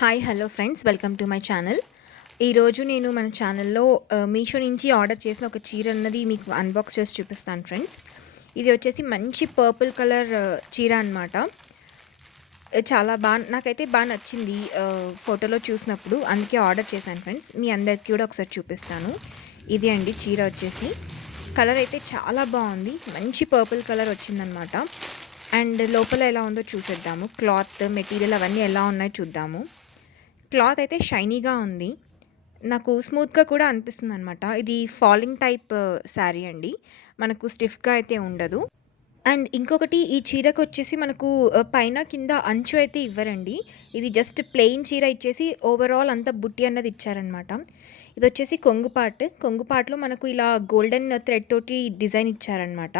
Hi hello friends, welcome to my channel. ఈరోజు నేను మన ఛానల్లో మీషో నుంచి ఆర్డర్ చేసిన ఒక చీర అన్నది మీకు అన్బాక్స్ చేసి చూపిస్తాను ఫ్రెండ్స్. ఇది వచ్చేసి మంచి పర్పుల్ కలర్ చీర అనమాట. చాలా నాకైతే బాగా నచ్చింది ఫోటోలో చూసినప్పుడు, అందుకే ఆర్డర్ చేశాను ఫ్రెండ్స్. మీ అందరికీ కూడా ఒకసారి చూపిస్తాను. ఇది అండి చీర వచ్చేసి. కలర్ అయితే చాలా బాగుంది, మంచి పర్పుల్ కలర్ వచ్చిందనమాట. అండ్ లోపల ఎలా ఉందో చూసేద్దాము. క్లాత్ మెటీరియల్ అవన్నీ ఎలా ఉన్నాయో చూద్దాము. క్లాత్ అయితే షైనీగా ఉంది, నాకు స్మూత్గా కూడా అనిపిస్తుంది అనమాట. ఇది ఫాలింగ్ టైప్ శారీ అండి, మనకు స్టిఫ్గా అయితే ఉండదు. అండ్ ఇంకొకటి, ఈ చీరకు వచ్చేసి మనకు పైన కింద అంచు అయితే ఇవ్వరండి. ఇది జస్ట్ ప్లెయిన్ చీర ఇచ్చేసి ఓవరాల్ అంతా బుట్టి అన్నది ఇచ్చారనమాట. ఇది వచ్చేసి కొంగుపాట్లో మనకు ఇలా గోల్డెన్ థ్రెడ్ తోటి డిజైన్ ఇచ్చారనమాట.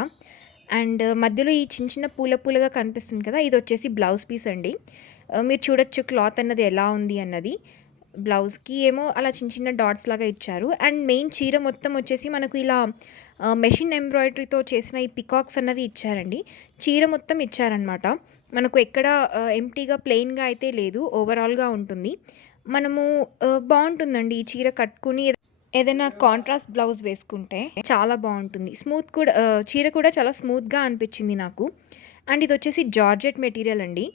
అండ్ మధ్యలో ఈ చిన్న చిన్న పూలగా కనిపిస్తుంది కదా, ఇది వచ్చేసి బ్లౌజ్ పీస్ అండి. మీరు చూడొచ్చు క్లాత్ అన్నది ఎలా ఉంది అన్నది. బ్లౌజ్కి ఏమో అలా చిన్న చిన్న డాట్స్ లాగా ఇచ్చారు. అండ్ మెయిన్ చీర మొత్తం వచ్చేసి మనకు ఇలా మెషిన్ ఎంబ్రాయిడరీతో చేసిన ఈ పికాక్స్ అన్నవి ఇచ్చారండి. చీర మొత్తం ఇచ్చారనమాట. మనకు ఎక్కడ ఎంప్టీగా ప్లెయిన్గా అయితే లేదు, ఓవరాల్గా ఉంటుంది. మనము బాగుంటుందండి ఈ చీర కట్టుకుని ఏదైనా కాంట్రాస్ట్ బ్లౌజ్ వేసుకుంటే చాలా బాగుంటుంది. స్మూత్ కూడా, చీర కూడా చాలా స్మూత్గా అనిపించింది నాకు. అండ్ ఇది వచ్చేసి జార్జెట్ మెటీరియల్ అండి.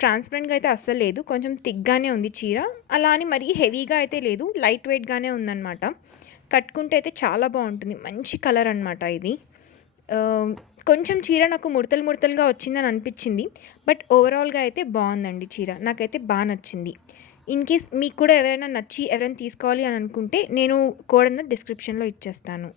ట్రాన్స్పరెంట్గా అయితే అస్సలు లేదు, కొంచెం థిక్గానే ఉంది చీర. అలా అని మరీ హెవీగా అయితే లేదు, లైట్ వెయిట్గానే ఉందన్నమాట. కట్టుకుంటే అయితే చాలా బాగుంటుంది, మంచి కలర్ అనమాట ఇది. కొంచెం చీర నాకు ముడతలుగా వచ్చిందని అనిపించింది, బట్ ఓవరాల్గా అయితే బాగుందండి చీర. నాకైతే బాగా నచ్చింది. ఇన్ కేస్ మీకు కూడా ఎవరైనా తీసుకోవాలి అని అనుకుంటే నేను కోడ్ అన్నది డిస్క్రిప్షన్లో ఇచ్చేస్తాను.